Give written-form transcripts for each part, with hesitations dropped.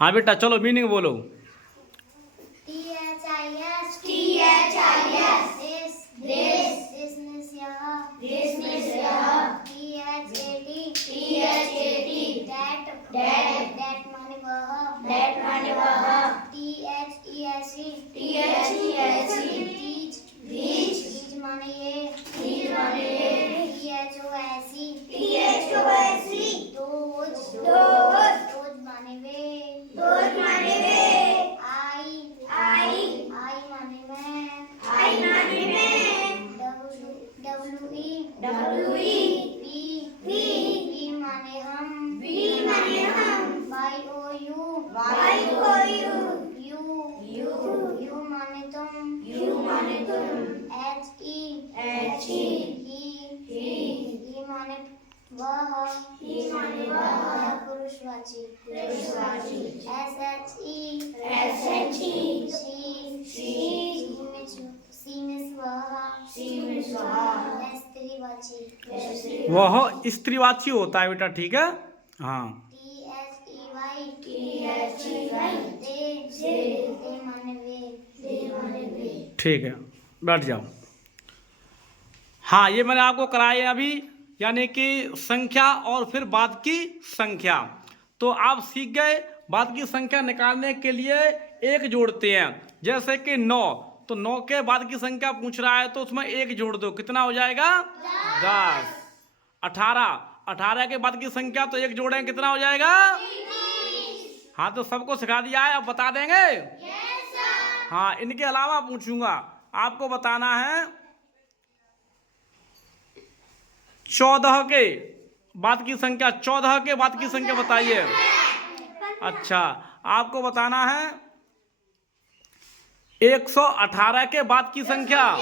हाँ बेटा चलो मीनिंग बोलो। THIS देश मीन्स यहाँ THAT माने वह तीज माने ये THOS दोज माने वे आई माने मैं WE वी माने हम यू माने तुम HE ही माने वह पुरुषवाची सी मिस वह स्त्रीवाची वह स्त्रीवाची होता है बेटा, ठीक है। हाँ THEY दे माने वे ठीक है, बैठ जाओ। हाँ ये मैंने आपको कराए अभी, यानी कि संख्या और फिर बाद की संख्या। तो आप सीख गए बाद की संख्या निकालने के लिए एक जोड़ते हैं, जैसे कि 9, तो 9 के बाद की संख्या पूछ रहा है तो उसमें एक जोड़ दो, कितना हो जाएगा 10। 18 के बाद की संख्या तो एक जोड़ें, कितना हो जाएगा। हाँ तो सबको सिखा दिया है, अब बता देंगे। हाँ इनके अलावा पूछूंगा, आपको बताना है 14 के बाद की संख्या। 14 के बाद की संख्या बताइए। अच्छा आपको बताना है 118 के बाद की संख्या।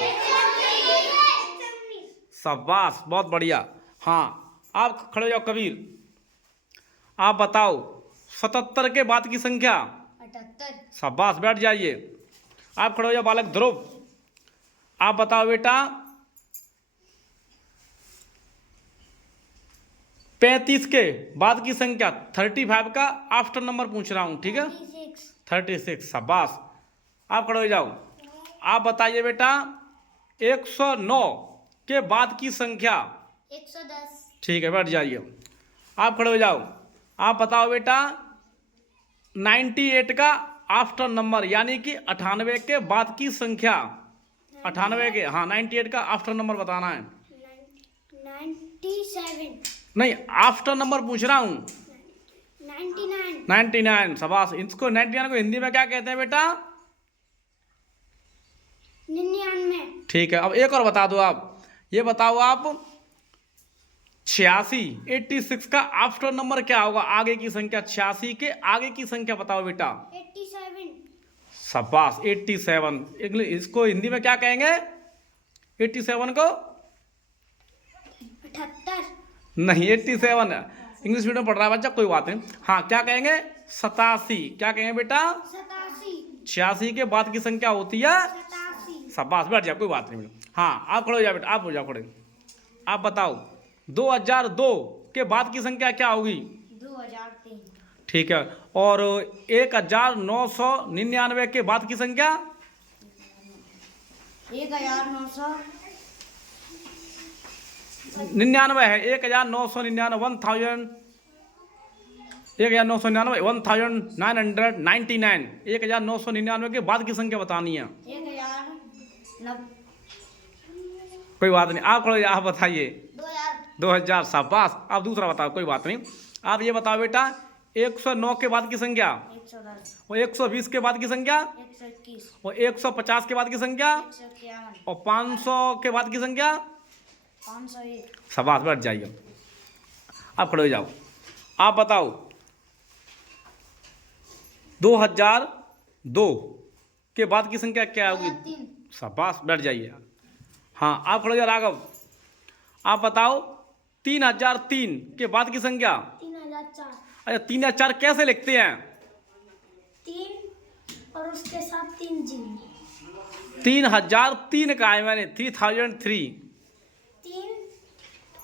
शाबाश, बहुत बढ़िया। हाँ आप खड़े हो जाओ कबीर, आप बताओ 77 के बाद की संख्या। 78 शाबाश, बैठ जाइए। आप खड़े हो जाओ बालक ध्रुव, आप बताओ बेटा 35 के बाद की संख्या। 35 का आफ्टर नंबर पूछ रहा हूं, ठीक है। 36, शाबाश। आप खड़े हो जाओ, आप बताइए बेटा 109 के बाद की संख्या। 110 ठीक है, बैठ जाइए। आप खड़े हो जाओ, आप बताओ बेटा 98 का आफ्टर नंबर, यानी कि 98 के बाद की संख्या। 98 के, हाँ 98 का आफ्टर नंबर बताना है। 97 नहीं, आफ्टर नंबर पूछ रहा हूं। 99 99, शाबाश। इसको 99 को हिंदी में क्या कहते हैं बेटा। 99 ठीक है, अब एक और बता दो आप, ये बताओ आप 86 का आफ्टर नंबर क्या होगा, आगे की संख्या। 86 के आगे की संख्या बताओ बेटा। 87 शाबाश, 87। इसको हिंदी में क्या कहेंगे 87 को। 78 नहीं, 87 इंग्लिश मीडियम पढ़ रहा है बच्चा, कोई बात नहीं। हाँ क्या कहेंगे 87। क्या कहेंगे बेटा 87 86 के बाद की संख्या होती है। 87 शाबाश, बैठ जाओ, कोई बात नहीं। हाँ आप खड़े हो जाओ बेटा, आप हो जाओ खड़े। आप बताओ 2002 के बाद की संख्या क्या होगी। 2003 ठीक है, और 1999 के बाद की संख्या। 1900 99 है, 1999, 1999, 1999, 1999 के बाद की संख्या बतानी है। 1000 कोई बात नहीं, आप खड़े, आप बताइए 2000 2000, शाबाश। आप दूसरा बताओ, कोई बात नहीं। आप ये बताओ बेटा 109 के बाद की संख्या, 110 और 120 के बाद की संख्या, 121 और 150 के बाद की संख्या, 151 और 500 के बाद की संख्या। 501 शाबाश, बैठ जाइए। आप खड़े हो जाओ, आप बताओ 2002 के बाद की संख्या क्या होगी। 3 शाबाश, बैठ जाइए। हाँ आप खड़े हो जाओ राघव, आप बताओ 3003 के बाद की संख्या। 3004 अच्छा 3004 कैसे लिखते हैं। 3 और उसके साथ 3 जीरो। 3003 का है मैंने, 3003। 3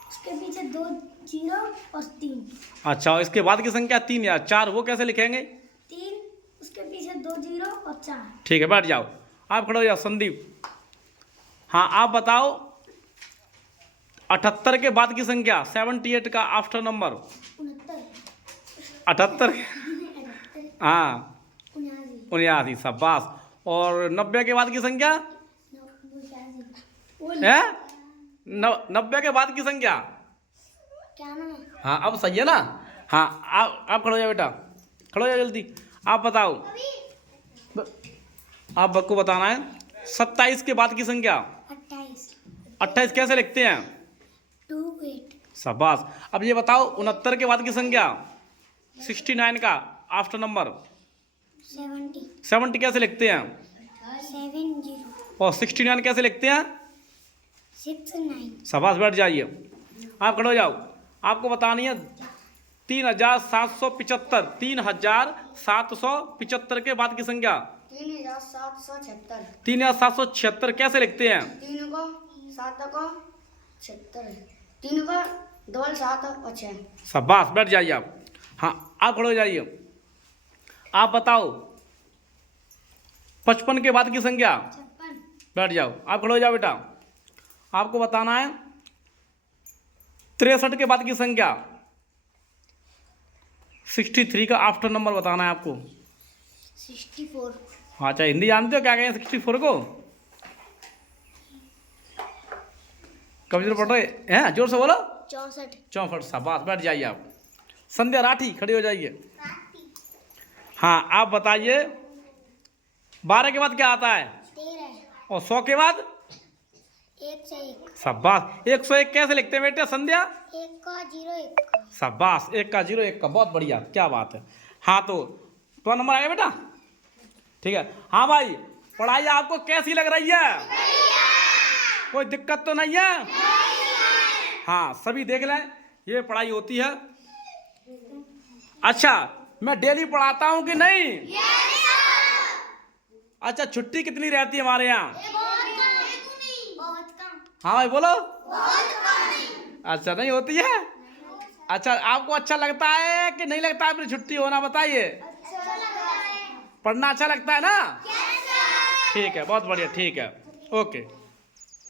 उसके पीछे 2 जीरो और 3। अच्छा, और इसके बाद की संख्या 3 या 4, वो कैसे लिखेंगे। 3 2 0 और 4। ठीक है, बैठ जाओ। आप खड़े हो जाओ संदीप। हाँ, आप बताओ 78 के बाद की संख्या, 78 का आफ्टर नंबर। 78। हाँ, 79, शाबाश। और 90 के बाद की संख्या है? 90 के बाद की संख्या। क्या नाम है? हाँ, अब सही है ना? हाँ, आप खड़े हो जाओ बेटा, खड़े हो जाओ जल्दी। आप बताओ, आप बक्को बताना है 27 के बाद की संख्या। 28 28 कैसे लिखते हैं? 2 8। शाबाश। अब ये बताओ 69 के बाद की संख्या, 69 का आफ्टर नंबर। 70 70 कैसे लिखते हैं? 7 0 और 69 कैसे लिखते हैं? 6 9। शाबाश, बैठ जाइए। आप खड़े हो जाओ। आपको बतानी है 3775। 3775 के बाद की संख्या 3776। 3776 कैसे लिखते हैं? 3 को 7 को 76। 3 को 2 7 और 6। शाबाश, बैठ जाइए आप। हाँ, आप खड़े हो जाइए। आप बताओ 55 के बाद की संख्या। 56। बैठ जाओ। आप खड़े हो जाओ बेटा। आपको बताना है 63 के बाद की संख्या। 63 का आफ्टर नंबर बताना है आपको। 64। हाँ, अच्छा, हिंदी जानते हो क्या कहें 64 को? कभी पढ़ रहे हैं? जोर से बोलो। 64। 64, शाबाश, बैठ जाइए आप। संध्या राठी, खड़ी हो जाइए। हाँ, आप बताइए 12 के बाद क्या आता है? 13। और 100 के बाद? 1 से 1। शाबाश। 101 कैसे लिखते हैं बेटे संध्या? 1 का 0 1 का। शाबाश, 1 का 0 1 का, बहुत बढ़िया, क्या बात है। हाँ, तो नंबर आएगा बेटा। ठीक है। हाँ भाई, पढ़ाई आपको कैसी लग रही है? कोई दिक्कत तो नहीं है? हाँ, सभी देख लें, ये पढ़ाई होती है। अच्छा, मैं डेली पढ़ाता हूँ कि नहीं? अच्छा, छुट्टी कितनी रहती है हमारे यहाँ? बहुत कम। हाँ भाई, बोलो। अच्छा, नहीं होती है? अच्छा, आपको अच्छा लगता है कि नहीं लगता है अपनी छुट्टी होना, बताइए। पढ़ना अच्छा लगता है ना? ठीक है, बहुत बढ़िया, ठीक है, ओके।